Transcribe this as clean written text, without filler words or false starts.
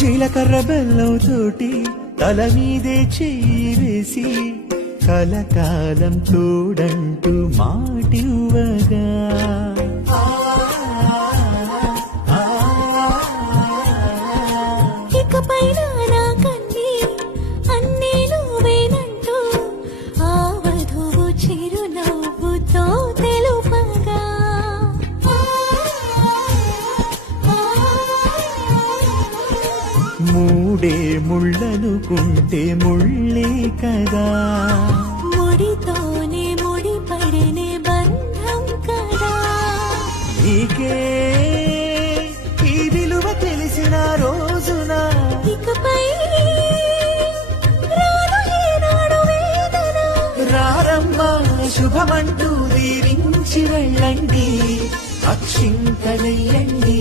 జీలకర్ర బెల్లం తోటి తల మీదే చెయ్యి వేసి కలకాలం తోడంటూ మాటివ్వగా ఇకపైన నా కన్నీ అన్నీ నువ్వేనంటూ ఆ వధువు చిరునవ్వుతో తెలుపగా మూడే ముళ్ళనుకుంటే ముళ్ళే కదా, ముడితోనే ముడిపడినే బంధం కదా. నీకే ఈ విలువ తెలిసిన రోజున ఇకపై రాను ఏనాడు వేదన. రారమ్మ శుభమంటూ దీవించి వెళ్ళండి, అక్షింతలెయ్యండి.